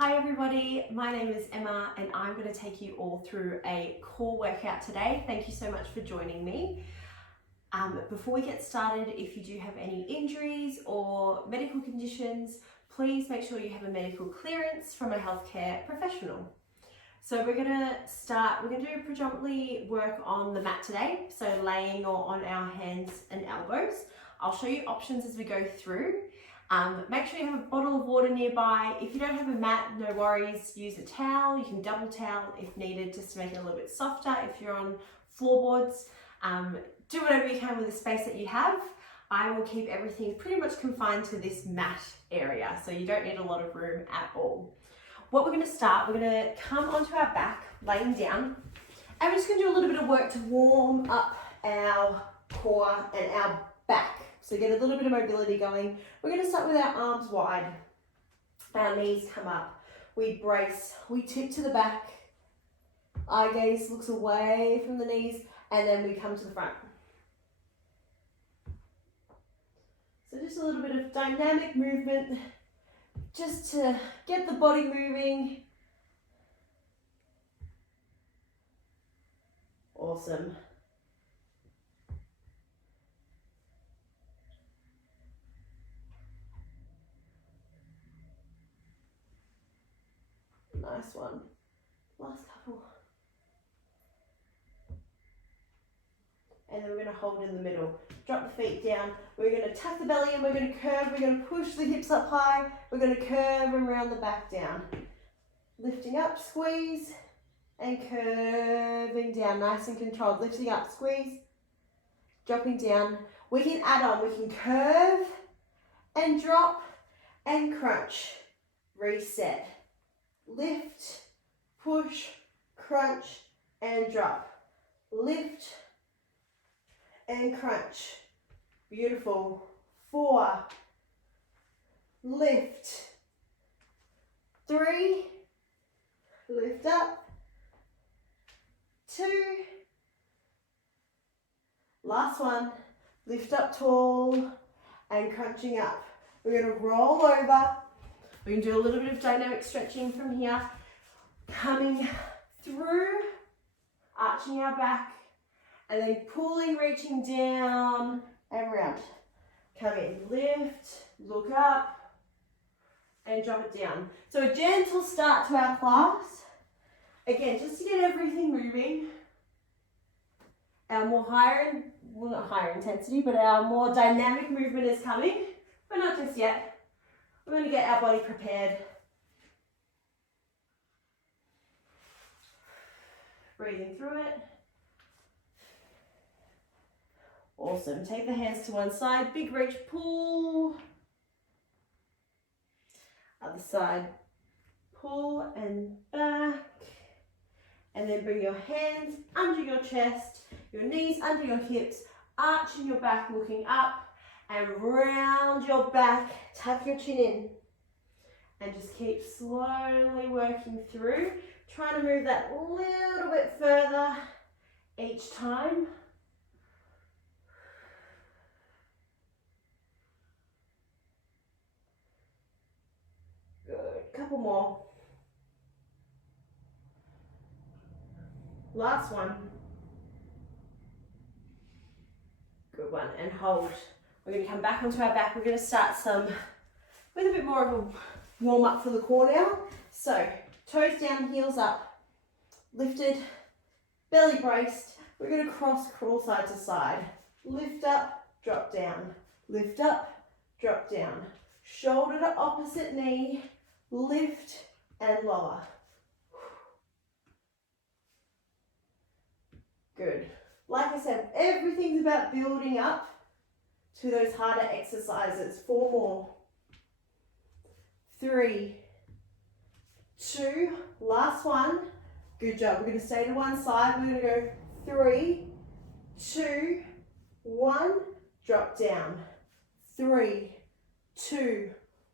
Hi everybody, my name is Emma and I'm going to take you all through a core workout today. Thank you so much for joining me. Before we get started, if you do have any injuries or medical conditions, please make sure you have a medical clearance from a healthcare professional. So we're going to do predominantly work on the mat today, so laying or on our hands and elbows. I'll show you options as we go through. Make sure you have a bottle of water nearby. If you don't have a mat, no worries, use a towel. You can double towel if needed, just to make it a little bit softer if you're on floorboards. Do whatever you can with the space that you have. I will keep everything pretty much confined to this mat area, so you don't need a lot of room at all. What we're going to start, we're going to come onto our back, laying down, and we're just going to do a little bit of work to warm up our core and our back. So get a little bit of mobility going. We're going to start with our arms wide. Our knees come up. We brace. We tip to the back. Eye gaze looks away from the knees, and then we come to the front. So just a little bit of dynamic movement, just to get the body moving. Awesome. Nice one. Last couple. And then we're going to hold in the middle. Drop the feet down. We're going to tuck the belly in. We're going to curve. We're going to push the hips up high. We're going to curve and round the back down. Lifting up, squeeze, and curving down. Nice and controlled. Lifting up, squeeze, dropping down. We can add on. We can curve and drop and crunch. Reset. Lift, push, crunch, and drop. Lift and crunch. Beautiful. 4. Lift. 3. Lift up. 2. Last one. Lift up tall and crunching up. We're going to roll over. We can do a little bit of dynamic stretching from here. Coming through, arching our back, and then pulling, reaching down and round. Come in, lift, look up, and drop it down. So a gentle start to our class. Again, just to get everything moving. Our not higher intensity, but our more dynamic movement is coming, but not just yet. We're going to get our body prepared. Breathing through it. Awesome. Take the hands to one side. Big reach, pull. Other side, pull and back. And then bring your hands under your chest, your knees under your hips, arching your back, looking up. And round your back, tuck your chin in. And just keep slowly working through, trying to move that a little bit further each time. Good, couple more. Last one. Good one, and hold. We're going to come back onto our back. We're going to start with a bit more of a warm up for the core now. So, toes down, heels up, lifted, belly braced. We're going to crawl side to side. Lift up, drop down. Lift up, drop down. Shoulder to opposite knee, lift and lower. Good. Like I said, everything's about building up to those harder exercises. 4 more. 3, 2, last one. Good job. We're going to stay to one side. We're going to go 3, 2, 1, drop down. 3, 2,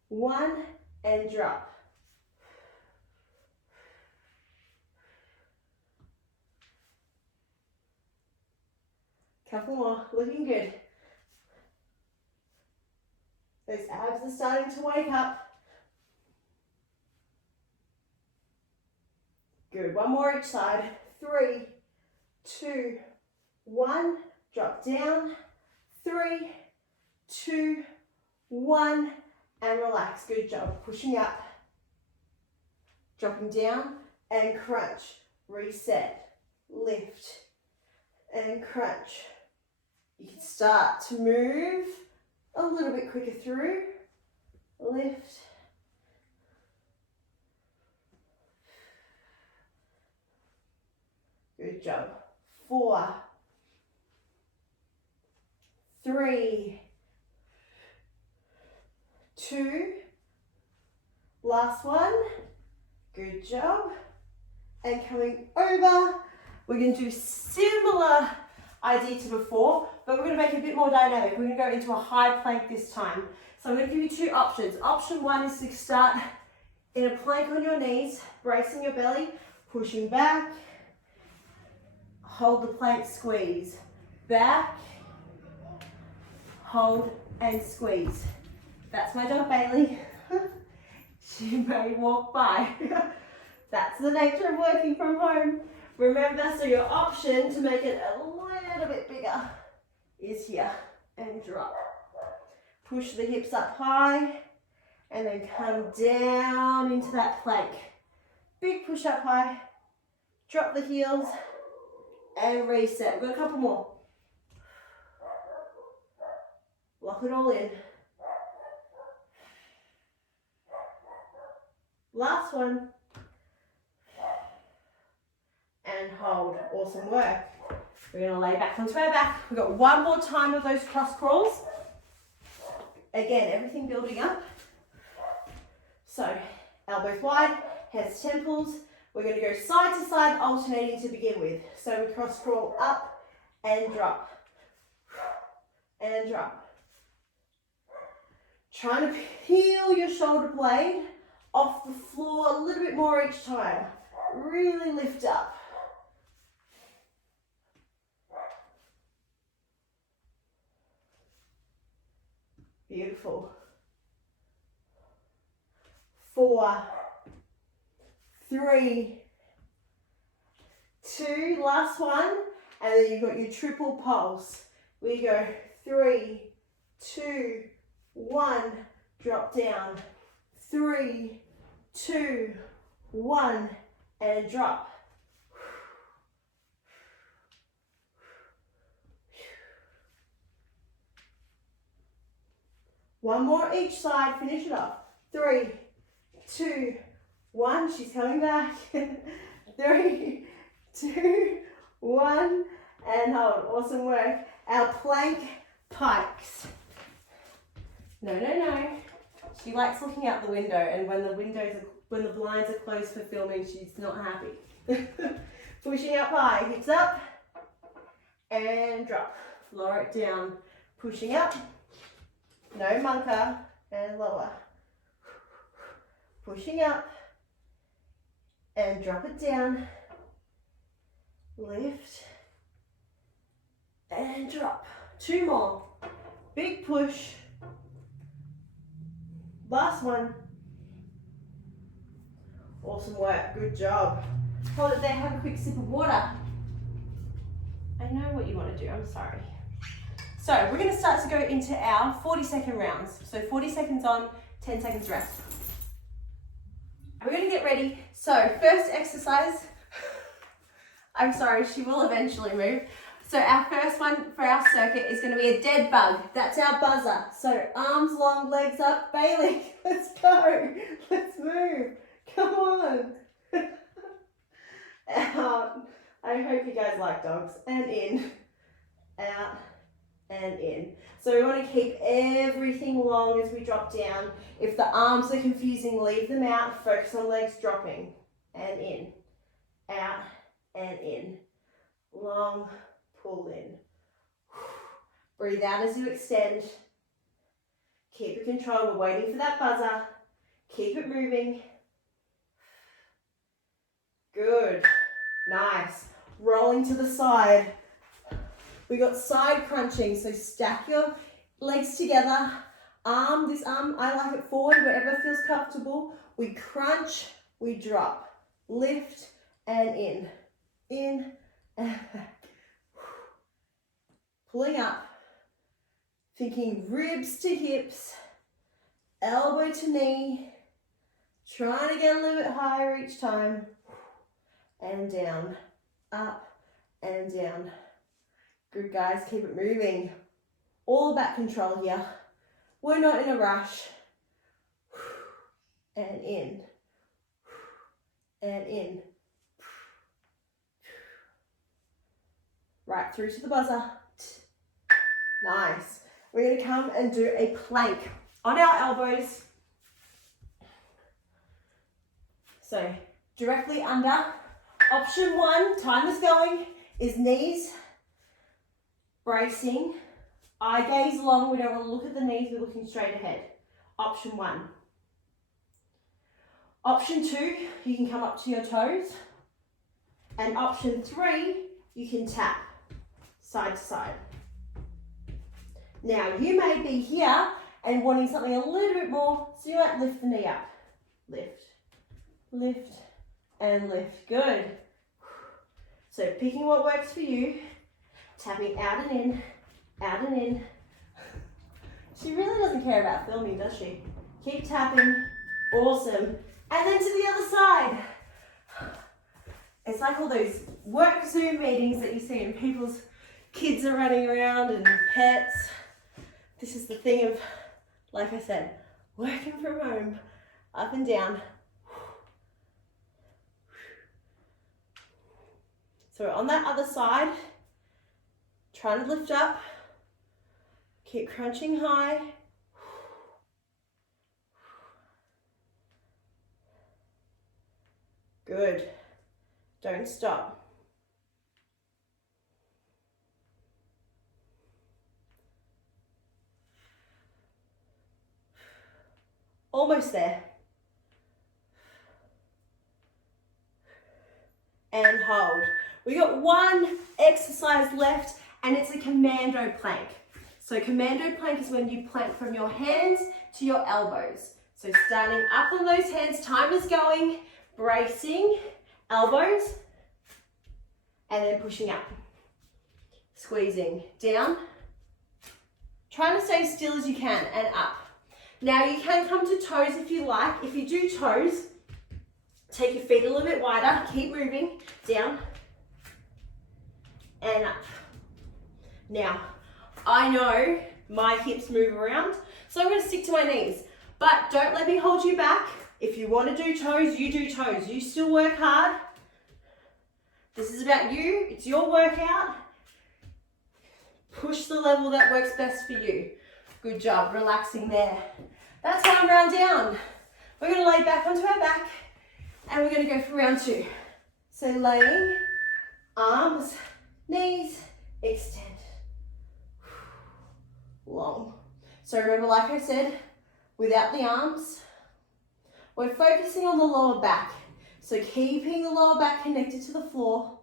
1, and drop. Couple more. Looking good. Those abs are starting to wake up. Good, one more each side. 3, 2, 1, drop down. 3, 2, 1, and relax. Good job. Pushing up, dropping down, and crunch. Reset, lift, and crunch. You can start to move a little bit quicker through. Lift. Good job. 4, 3, 2, last one. Good job. And coming over, we're going to do similar idea to before, but we're going to make it a bit more dynamic. We're going to go into a high plank this time. So I'm going to give you 2 options. Option 1 is to start in a plank on your knees, bracing your belly, pushing back, hold the plank, squeeze, back, hold and squeeze. That's my dog Bailey. She may walk by. That's the nature of working from home. Remember, so your option to make it a little bit bigger is here, and drop. Push the hips up high, and then come down into that plank. Big push up high, drop the heels, and reset. We've got a couple more. Lock it all in. Last one. And hold. Awesome work. We're going to lay back onto our back. We've got one more time of those cross crawls. Again, everything building up. So, elbows wide, hands to temples. We're going to go side to side, alternating to begin with. So we cross crawl up and drop. And drop. Trying to peel your shoulder blade off the floor a little bit more each time. Really lift up. Beautiful. 4, 3, 2, last one, and then you've got your triple pulse. We go 3, 2, 1, drop down. 3, 2, 1, and drop. One more each side, finish it off. 3, 2, 1, she's coming back. 3, 2, 1, and hold. Awesome work. Our plank pikes. No. She likes looking out the window, and when the blinds are closed for filming, she's not happy. Pushing up high, hips up, and drop. Lower it down. Pushing up, no munker, and lower. Pushing up, and drop it down. Lift, and drop. 2 more. Big push. Last one. Awesome work, good job. Hold it there, have a quick sip of water. I know what you want to do, I'm sorry. So we're going to start to go into our 40-second rounds. So 40 seconds on, 10 seconds rest. We're going to get ready. So first exercise, I'm sorry, she will eventually move. So our first one for our circuit is going to be a dead bug. That's our buzzer. So arms long, legs up. Bailey, let's go. Let's move. Come on. Out. I hope you guys like dogs. And in. Out. And in. So we want to keep everything long as we drop down. If the arms are confusing, leave them out. Focus on legs dropping. And in. Out. And in. Long. Pull in. Breathe out as you extend. Keep it controlled. We're waiting for that buzzer. Keep it moving. Good. Nice. Rolling to the side. We got side crunching. So stack your legs together. This arm, I like it forward, wherever feels comfortable. We crunch, we drop. Lift and in, and back. Pulling up, thinking ribs to hips, elbow to knee, trying to get a little bit higher each time, and down, up and down. Good guys, keep it moving. All about control here. We're not in a rush. And in, and in. Right through to the buzzer. Nice. We're going to come and do a plank on our elbows. So directly under. Option 1, time is going, is knees bracing. Eye gaze long, we don't want to look at the knees, we're looking straight ahead. Option 1. Option 2, you can come up to your toes. And option 3, you can tap side to side. Now, you may be here and wanting something a little bit more, so you might lift the knee up. Lift, lift, and lift. Good. So picking what works for you, tapping out and in, out and in. She really doesn't care about filming, does she? Keep tapping. Awesome. And then to the other side. It's like all those work Zoom meetings that you see and people's kids are running around and pets. This is the thing of, like I said, working from home, up and down. So on that other side, trying to lift up, keep crunching high. Good. Don't stop. Almost there. And hold. We got one exercise left and it's a commando plank. So commando plank is when you plank from your hands to your elbows. So standing up on those hands, time is going, bracing, elbows, and then pushing up. Squeezing down. Trying to stay as still as you can and up. Now you can come to toes if you like. If you do toes, take your feet a little bit wider, keep moving, down and up. Now, I know my hips move around, so I'm going to stick to my knees, but don't let me hold you back. If you want to do toes, you do toes. You still work hard. This is about you. It's your workout. Push the level that works best for you. Good job, relaxing there. That's 1 round down. We're going to lay back onto our back and we're going to go for round 2. So laying, arms, knees, extend. Long. So remember, like I said, without the arms, we're focusing on the lower back. So keeping the lower back connected to the floor.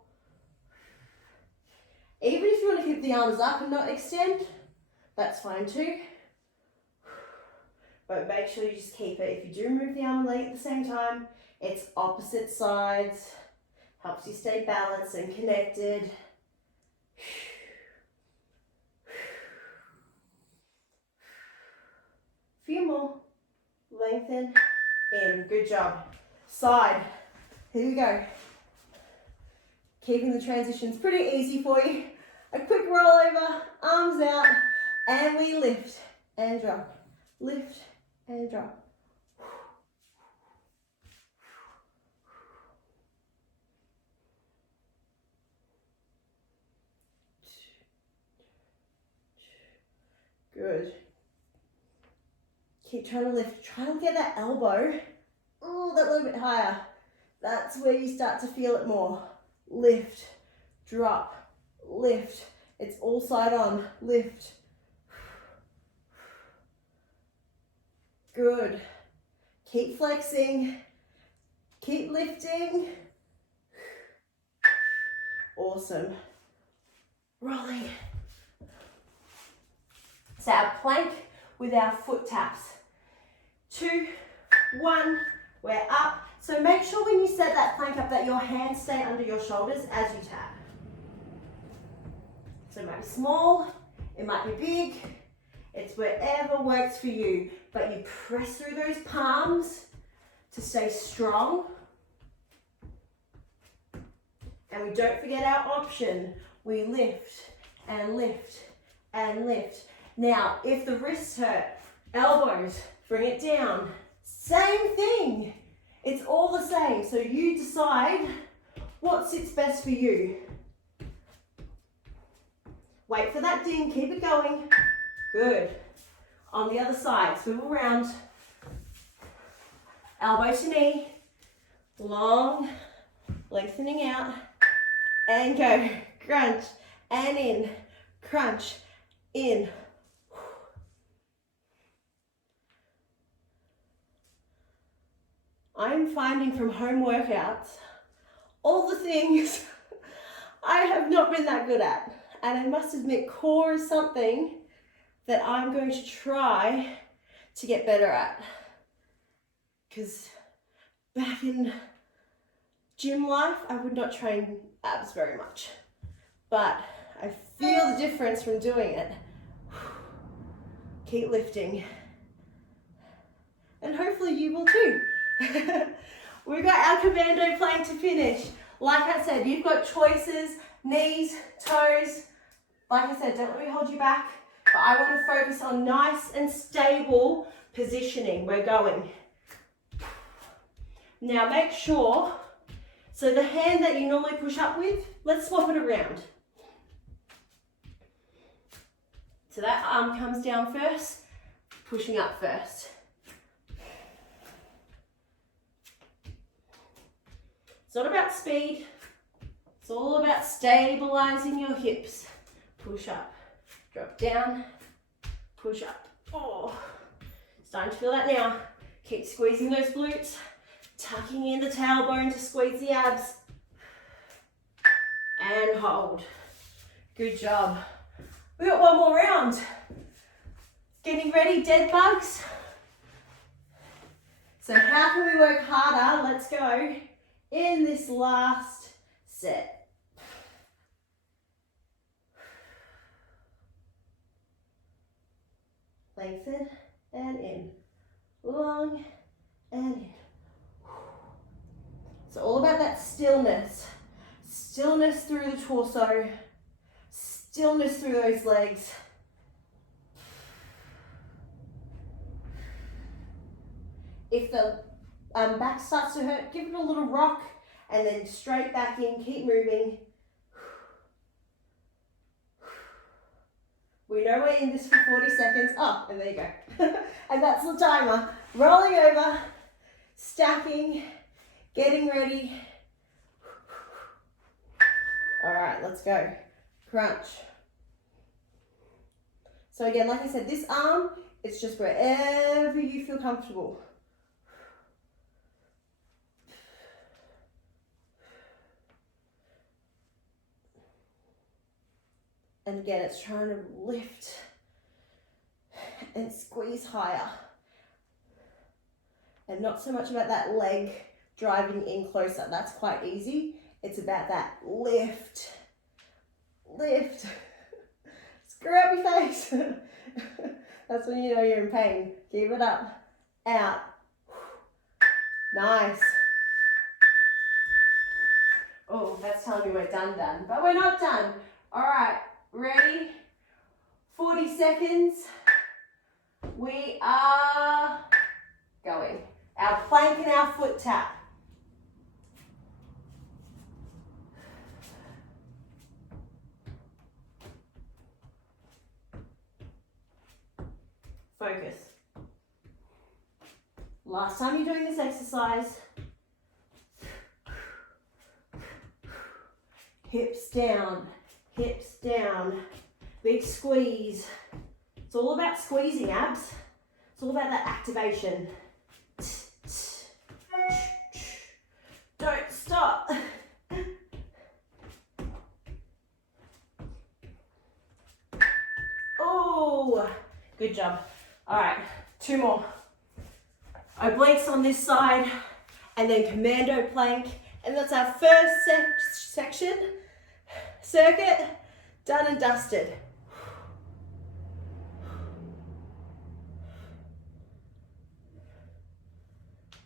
Even if you want to keep the arms up and not extend, that's fine too. But make sure you just keep it. If you do move the arm and leg at the same time, it's opposite sides. Helps you stay balanced and connected. Few more. Lengthen. In. Good job. Side. Here we go. Keeping the transitions pretty easy for you. A quick roll over, arms out, and we lift and drop. Lift and drop. Good. Keep trying to lift. Try to get that elbow that little bit higher. That's where you start to feel it more. Lift, drop, lift. It's all side on. Lift. Good. Keep flexing. Keep lifting. Awesome. Rolling. So our plank with our foot taps. 2, 1, we're up. So make sure when you set that plank up that your hands stay under your shoulders as you tap. So it might be small, it might be big, it's wherever works for you, but you press through those palms to stay strong. And we don't forget our option. We lift and lift and lift. Now, if the wrists hurt, elbows, bring it down. Same thing. It's all the same. So you decide what sits best for you. Wait for that ding, keep it going. Good. On the other side, swivel around. Elbow to knee. Long, lengthening out. And go. Crunch. And in. Crunch. In. I'm finding from home workouts, all the things I have not been that good at. And I must admit, core is something that I'm going to try to get better at. Because back in gym life, I would not train abs very much. But I feel the difference from doing it. Keep lifting. And hopefully you will too. We've got our commando plank to finish. Like I said, you've got choices, knees, toes. Like I said, don't let me hold you back, but I want to focus on nice and stable positioning. We're going. Now make sure, so the hand that you normally push up with, let's swap it around. So that arm comes down first, pushing up first. It's not about speed, it's all about stabilizing your hips. Push up, drop down, push up. Oh, starting to feel that now. Keep squeezing those glutes, tucking in the tailbone to squeeze the abs. And hold. Good job. We got one more round. Getting ready, dead bugs. So how can we work harder? Let's go in this last set. Lengthen and in. Long and in. It's all about that stillness. Stillness through the torso. Stillness through those legs. If the back starts to hurt, give it a little rock and then straight back in, keep moving. We know we're in this for 40 seconds. Oh, and there you go. And that's the timer. Rolling over, stacking, getting ready. All right, let's go. Crunch. So again, like I said, this arm, it's just wherever you feel comfortable. And again, it's trying to lift and squeeze higher. And not so much about that leg driving in closer. That's quite easy. It's about that lift. Lift. Screw up your face. That's when you know you're in pain. Keep it up. Out. Nice. Oh, that's telling me we're done. But we're not done. All right. Ready? 40 seconds. We are going. Our plank and our foot tap. Focus. Last time you're doing this exercise. Hips down. Hips down, big squeeze. It's all about squeezing abs. It's all about that activation. Don't stop. Oh, good job. All right, two more. Obliques on this side, and then commando plank. And that's our first circuit, done and dusted.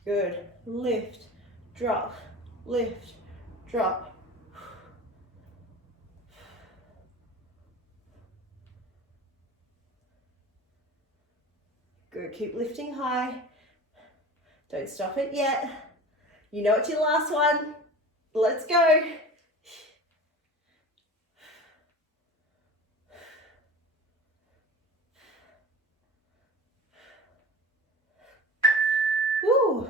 Good. Lift, drop, lift, drop. Good. Keep lifting high. Don't stop it yet. You know it's your last one. Let's go. Woo.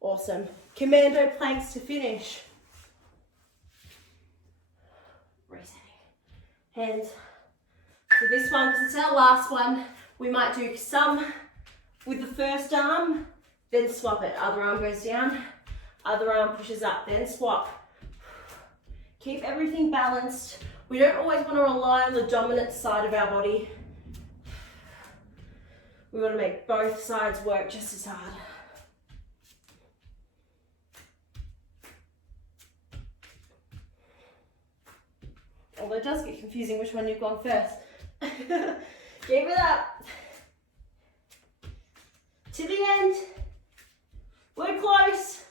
Awesome. Commando planks to finish. Resetting. Hands. So this one, because it's our last one, we might do some with the first arm, then swap it. Other arm goes down, other arm pushes up, then swap. Keep everything balanced. We don't always want to rely on the dominant side of our body. We want to make both sides work just as hard. Although it does get confusing which one you've gone first. Keep it up. To the end. We're close.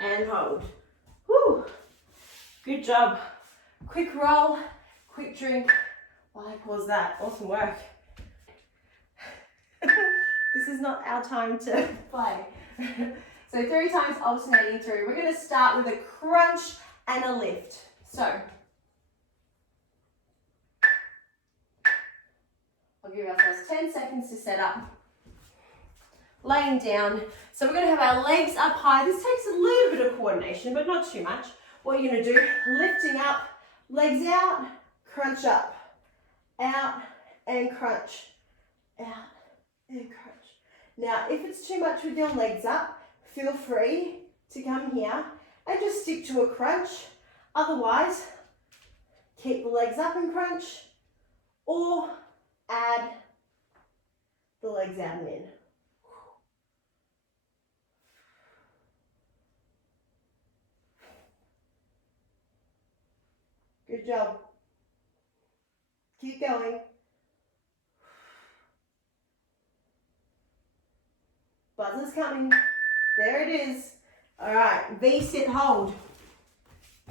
And hold. Woo. Good job. Quick roll, quick drink while I pause that. Awesome work. This is not our time to play. So 3 times alternating through. We're going to start with a crunch and a lift. So I'll give ourselves 10 seconds to set up. Laying down. So we're going to have our legs up high. This takes a little bit of coordination, but not too much. What you're going to do, lifting up, legs out, crunch up, out and crunch, out and crunch. Now, if it's too much with your legs up, feel free to come here and just stick to a crunch. Otherwise, keep the legs up and crunch, or add the legs out and in. Good job. Keep going. Buzzer's coming. There it is. All right, V sit hold.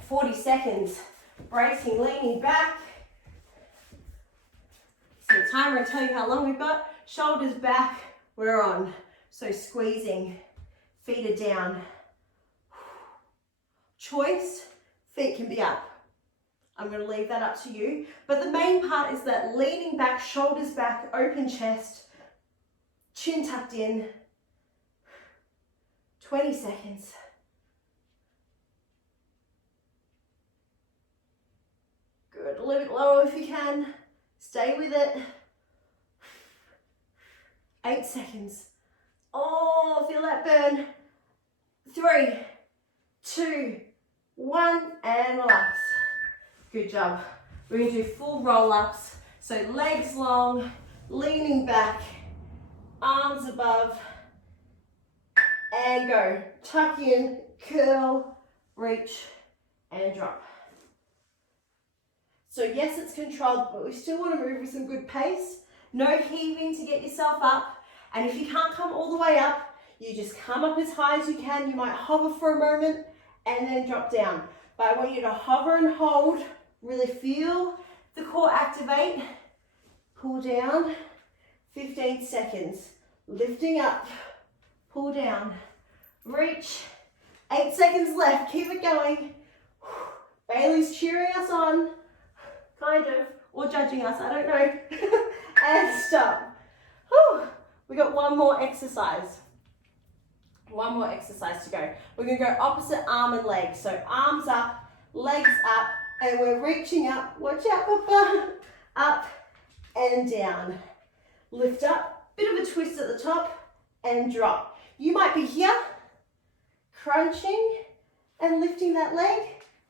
40 seconds. Bracing, leaning back. So the timer will tell you how long we've got. Shoulders back, we're on. So squeezing, feet are down. Choice, feet can be up. I'm going to leave that up to you. But the main part is that leaning back, shoulders back, open chest, chin tucked in. 20 seconds. Good, a little bit lower if you can. Stay with it. 8 seconds. Oh, feel that burn. 3, 2, 1, and relax. Good job. We're going to do full roll-ups. So legs long, leaning back, arms above, and go. Tuck in, curl, reach, and drop. So yes, it's controlled, but we still want to move with some good pace. No heaving to get yourself up. And if you can't come all the way up, you just come up as high as you can. You might hover for a moment and then drop down. But I want you to hover and hold. Really feel the core activate. Pull down. 15 seconds. Lifting up. Pull down. Reach. 8 seconds left. Keep it going. Bailey's cheering us on. Kind of. Or judging us. I don't know. And stop. Whew. We got one more exercise. One more exercise to go. We're going to go opposite arm and leg. So arms up, legs up, and we're reaching up. Watch out, Papa. Up and down. Lift up. Bit of a twist at the top and drop. You might be here, crunching and lifting that leg.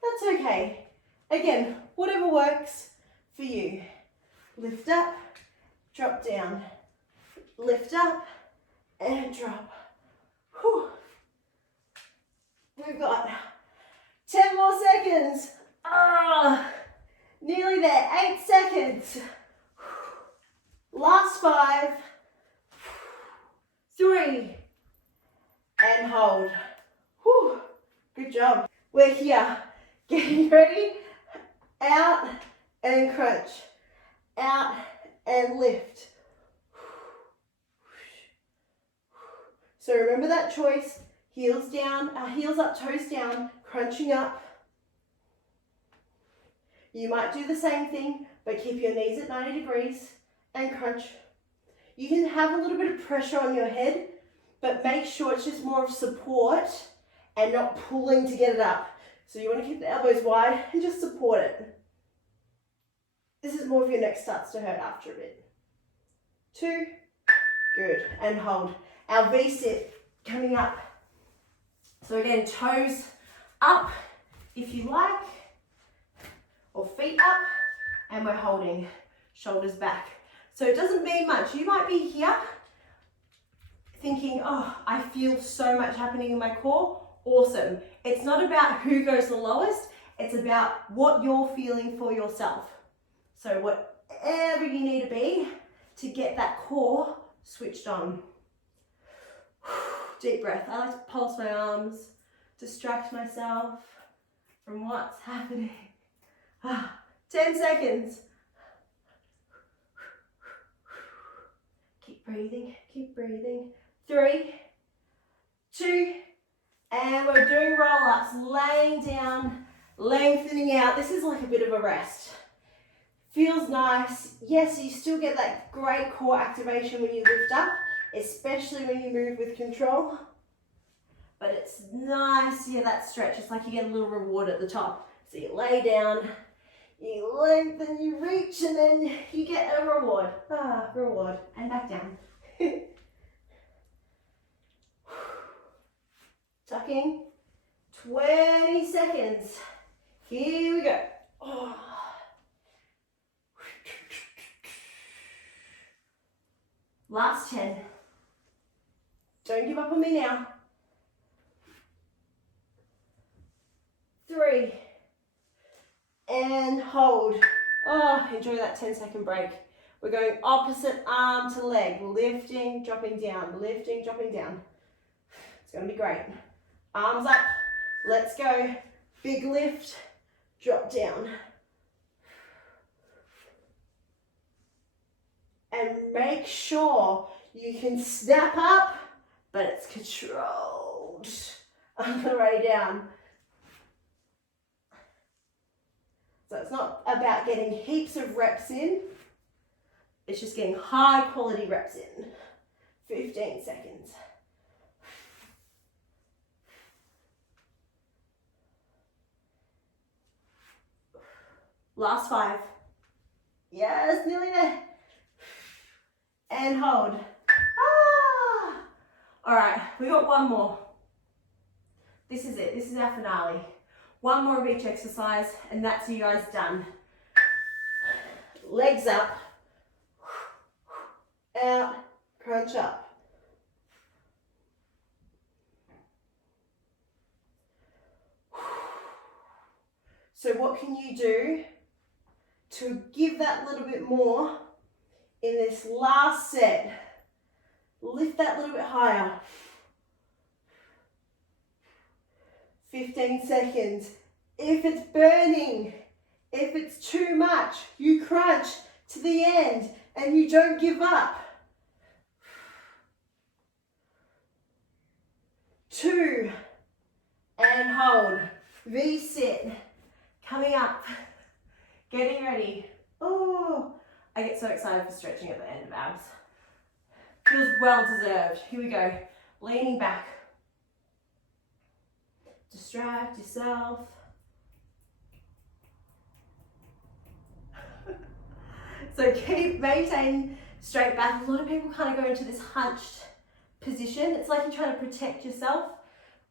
That's okay. Again, whatever works for you. Lift up, drop down. Lift up and drop. Whew. We've got 10 more seconds. Nearly there, 8 seconds. Last 5, 3, and hold. Whew. Good job. We're here, getting ready. Out and crunch. Out and lift. So remember that choice. Heels down, heels up, toes down, crunching up. You might do the same thing, but keep your knees at 90 degrees and crunch. You can have a little bit of pressure on your head, but make sure it's just more of support and not pulling to get it up. So you want to keep the elbows wide and just support it. This is more if your neck starts to hurt after a bit. 2, good, and hold. Our V-sit coming up. So again, toes up if you like, or feet up, and we're holding, shoulders back. So it doesn't mean much. You might be here thinking, oh, I feel so much happening in my core. Awesome. It's not about who goes the lowest, it's about what you're feeling for yourself. So whatever you need to be to get that core switched on. Deep breath. I like to pulse my arms, distract myself from what's happening. 10 seconds. Keep breathing, keep breathing. 3, 2, and we're doing roll-ups, laying down, lengthening out. This is like a bit of a rest. Feels nice. Yes, you still get that great core activation when you lift up, especially when you move with control. But it's nice, yeah, that stretch. It's like you get a little reward at the top. So you lay down, you lengthen, you reach, and then you get a reward. Reward. And back down. Tucking. 20 seconds. Here we go. Last 10. Don't give up on me now. 3. And hold. Enjoy that 10-second break. We're going opposite arm to leg. Lifting, dropping down. Lifting, dropping down. It's going to be great. Arms up. Let's go. Big lift. Drop down. And make sure you can snap up, but it's controlled on the way down. So it's not about getting heaps of reps in, it's just getting high quality reps in. 15 seconds. Last 5. Yes, nearly there. And hold. All right, we got one more. This is it, this is our finale. One more of each exercise, and that's you guys done. Legs up, out, crunch up. So what can you do to give that little bit more in this last set? Lift that a little bit higher. 15 seconds. If it's burning, if it's too much, you crunch to the end and you don't give up. 2, and hold. V-sit. Coming up. Getting ready. Oh, I get so excited for stretching at the end of abs. Feels well deserved. Here we go. Leaning back. Distract yourself. So maintain straight back. A lot of people kind of go into this hunched position. It's like you're trying to protect yourself.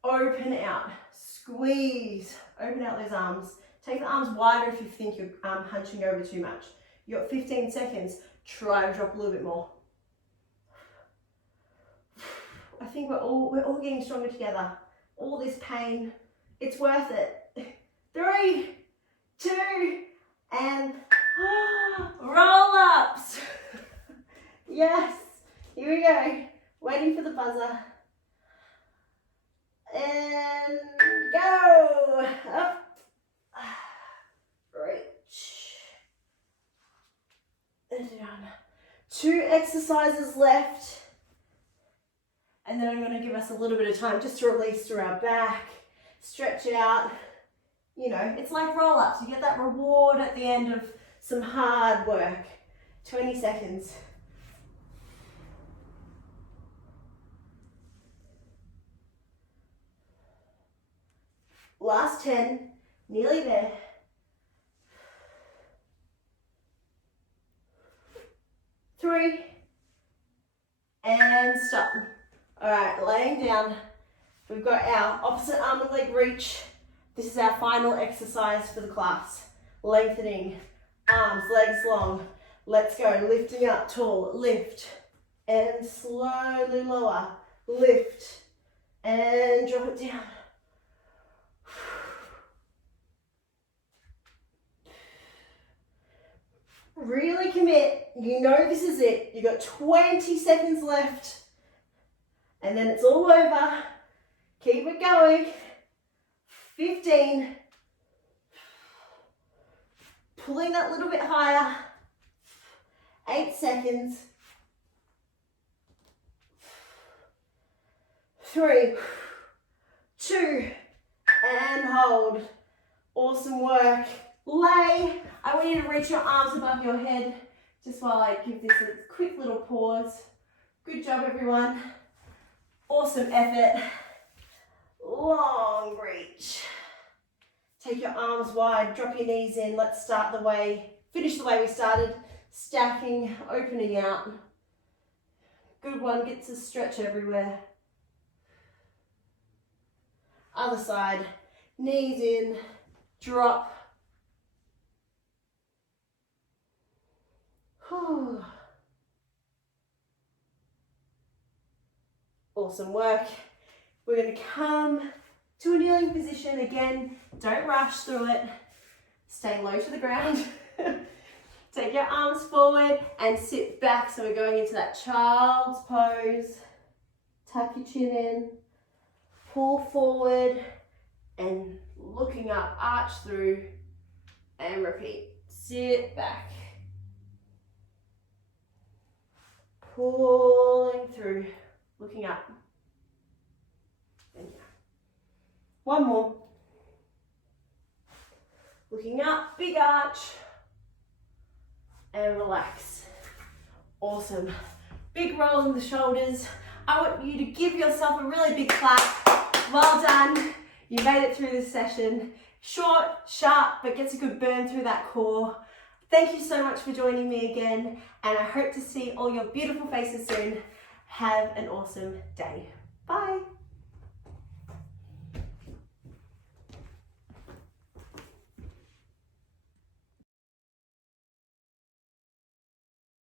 Open out. Squeeze. Open out those arms. Take the arms wider if you think you're hunching over too much. You've got 15 seconds. Try to drop a little bit more. I think we're all getting stronger together. All this pain, it's worth it. 3, 2, and roll ups. Yes, here we go. Waiting for the buzzer. And go. Up. Reach. And down. 2 exercises left. And then I'm going to give us a little bit of time just to release through our back, stretch out. You know, it's like roll-ups. You get that reward at the end of some hard work. 20 seconds. Last 10, nearly there. Three, and stop. All right, laying down. We've got our opposite arm and leg reach. This is our final exercise for the class. Lengthening, arms, legs long. Let's go, lifting up tall, lift, and slowly lower, lift, and drop it down. Really commit, you know this is it. You've got 20 seconds left, and then it's all over. Keep it going. 15. Pulling that little bit higher. 8 seconds. 3, 2, and hold. Awesome work. Lay. I want you to reach your arms above your head just while I give this a quick little pause. Good job, everyone. Awesome effort. Long reach. Take your arms wide, drop your knees in. Let's finish the way we started. Stacking, opening out. Good one, get to stretch everywhere. Other side, knees in, drop. Whew. Awesome work. We're going to come to a kneeling position again. Don't rush through it. Stay low to the ground. Take your arms forward and sit back. So we're going into that child's pose. Tuck your chin in. Pull forward and looking up, arch through, and repeat. Sit back. Pulling through, looking up. And down. One more. Looking up, big arch. And relax. Awesome. Big roll in the shoulders. I want you to give yourself a really big clap. Well done. You made it through this session. Short, sharp, but gets a good burn through that core. Thank you so much for joining me again, and I hope to see all your beautiful faces soon. Have an awesome day. Bye.